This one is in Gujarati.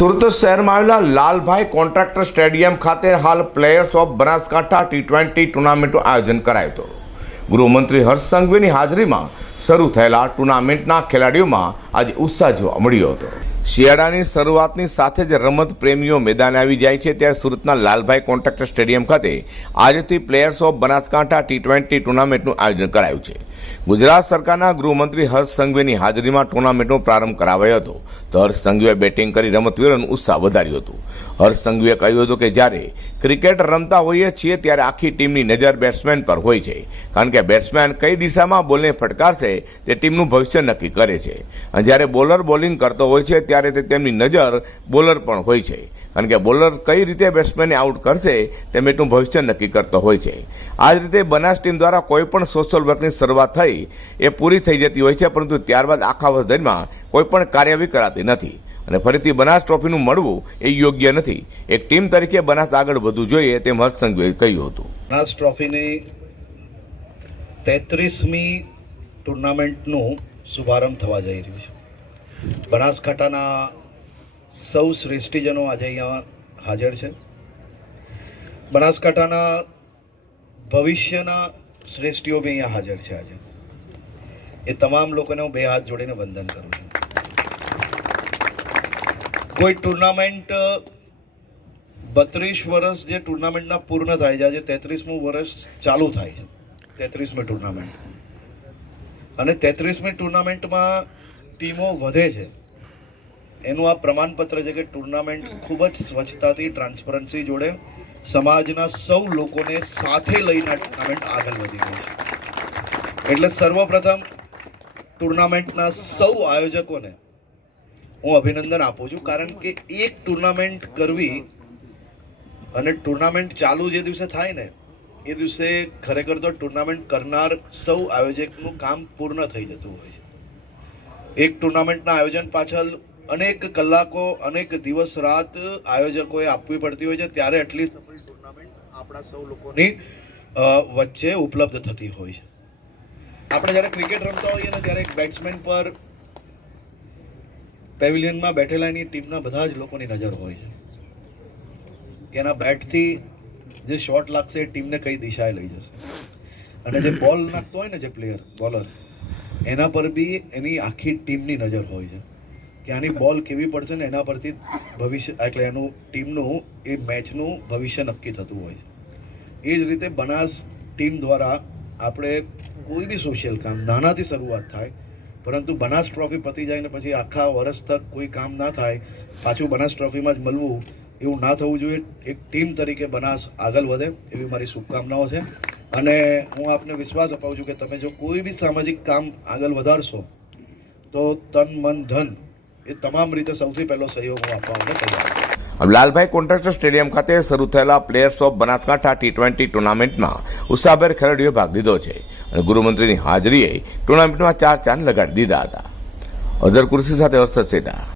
સુરત શહેરમાં આવેલા લાલભાઈ કોન્ટ્રાક્ટર સ્ટેડિયમ ખાતે હાલ players of Banaskantha T twenty ટુર્નામેન્ટનું આયોજન કરાયું હતું. ગૃહમંત્રી હર્ષ સંઘવીની હાજરીમાં શરૂ થયેલા ટુર્નામેન્ટના ખેલાડીઓમાં આજે ઉત્સાહ જોવા મળ્યો હતો. શિયાળાની શરૂઆતની સાથે જ રમત પ્રેમીઓ મેદાને આવી જાય છે, ત્યારે સુરતના લાલભાઈ કોન્ટ્રાક્ટર સ્ટેડિયમ ખાતે આજથી players of Banaskantha T twenty ટુર્નામેન્ટનું આયોજન કરાયું છે. ગુજરાત સરકારના ગૃહમંત્રી હર્ષ સંઘવીની હાજરીમાં ટુર્નામેન્ટનો પ્રારંભ કરાવાયો હતો. તો હર્ષ સંઘવીએ બેટિંગ કરી રમતવીરોનો ઉત્સાહ વધાર્યો હતો. હર્ષ કહ્યું હતું કે જ્યારે ક્રિકેટ રમતા હોઈએ છીએ ત્યારે આખી ટીમની નજર બેટ્સમેન પર હોય છે. કારણ કે બેટ્સમેન કઈ દિશામાં બોલને ફટકારશે તે ટીમનું ભવિષ્ય નક્કી કરે છે. અને જ્યારે બોલર બોલિંગ કરતો હોય છે ત્યારે તે તેમની નજર બોલર પણ હોય છે. કારણ કે બોલર કઈ રીતે બેટ્સમેનને આઉટ કરશે તે મેચનું ભવિષ્ય નક્કી કરતો હોય છે. આ જ રીતે બનાસ ટીમ દ્વારા કોઈપણ સોશિયલ વર્કની શરૂઆત થઈ એ પૂરી થઈ જતી હોય છે, પરંતુ ત્યારબાદ આખા વર્ષ દરમિયાન કોઈ પણ કાર્યવાહી કરાતી નથી. અને ફરીથી બનાસ ટ્રોફીનું મળવું એ યોગ્ય નથી. એક ટીમ તરીકે બનાસ આગળ વધવું જોઈએ તેમ હર્ષ કહ્યું હતું. બનાસ ટ્રોફીની તેત્રીસમી ટુર્નામેન્ટનું શુભારંભ થવા જઈ રહ્યું છે. બનાસકાંઠાના સૌ શ્રેષ્ઠીજનો આજે અહીંયા હાજર છે. બનાસકાંઠાના ભવિષ્યના શ્રેષ્ઠીઓ બી અહીંયા હાજર છે આજે. એ તમામ લોકોને હું બે હાથ જોડીને વંદન કરું છું. કોઈ ટુર્નામેન્ટ બત્રીસ વર્ષ જે ટુર્નામેન્ટના પૂર્ણ થાય છે, આજે તેત્રીસમું વર્ષ ચાલુ થાય છે, તેત્રીસમી ટુર્નામેન્ટ. અને તેત્રીસમી ટુર્નામેન્ટમાં ટીમો વધે છે. એનું આ પ્રમાણપત્ર છે કે ટુર્નામેન્ટ ખૂબ જ સ્વચ્છતાથી, ટ્રાન્સપરન્સી જોડે સમાજના સૌ લોકોને સાથે લઈને ટુર્નામેન્ટ આગળ વધી ગઈ છે. એટલે સર્વપ્રથમ ટુર્નામેન્ટના સૌ આયોજકોને હું અભિનંદન આપું છું, કારણ કે એક ટુર્નામેન્ટ કરવી અને ટુર્નામેન્ટ ચાલુ જે દિવસે થાય ને, એ દિવસે ખરેખર તો ટુર્નામેન્ટ કરનાર સૌ આયોજકનું કામ પૂર્ણ થઈ જતું હોય છે. એક ટુર્નામેન્ટના આયોજન પાછળ અનેક કલાકો, અનેક દિવસ રાત આયોજકોએ આપવી પડતી હોય છે, ત્યારે એટલી સફળ ટુર્નામેન્ટ આપણા સૌ લોકોની વચ્ચે ઉપલબ્ધ થતી હોય છે. આપણે જ્યારે ક્રિકેટ રમતા હોઈએ ને, ત્યારે એક બેટ્સમેન પર પેવિલિયનમાં બેઠેલા એની ટીમના બધા જ લોકોની નજર હોય છે. કે એના બેટથી જે શોટ લાગશે એ ટીમને કઈ દિશાએ લઈ જશે. અને જે બોલ નાખતો હોય ને જે પ્લેયર, બોલર, એના પર બી એની આખી ટીમની નજર હોય છે. કે આની બોલ કેવી પડશે ને એના પરથી ભવિષ્ય, એટલે એનું ટીમનું, એ મેચનું ભવિષ્ય નક્કી થતું હોય છે. એ જ રીતે બનાસ ટીમ દ્વારા આપણે કોઈ બી સોશિયલ કામ, નાનાથી શરૂઆત થાય પરંતુ બનાસ ટ્રોફી પતી જાય ને પછી આખા વર્ષ તક કોઈ કામ ના થાય, પાછું બનાસ ટ્રોફીમાં જ મળવું એવું ના થવું જોઈએ. એક ટીમ તરીકે બનાસ આગળ વધે એવી મારી શુભકામનાઓ છે. અને હું આપને વિશ્વાસ અપાવું છું કે તમે જો કોઈ બી સામાજિક કામ આગળ વધારશો, તો તન મન ધન એ તમામ રીતે સૌથી પહેલો સહયોગ હું આપવા માટે તૈયાર છું. લાલભાઈ કોન્ટ્રાક્ટર સ્ટેડિયમ ખાતે શરૂ થયેલા players of Banaskantha T twenty ટુર્નામેન્ટમાં ઉત્સાહભેર ખેલાડીઓએ ભાગ લીધો છે અને ગૃહમંત્રીની હાજરીએ ટુર્નામેન્ટમાં ચાર ચાંદ લગાડી દીધા હતા. અઝર કુર્સી સાથે હર્ષદ સેટા.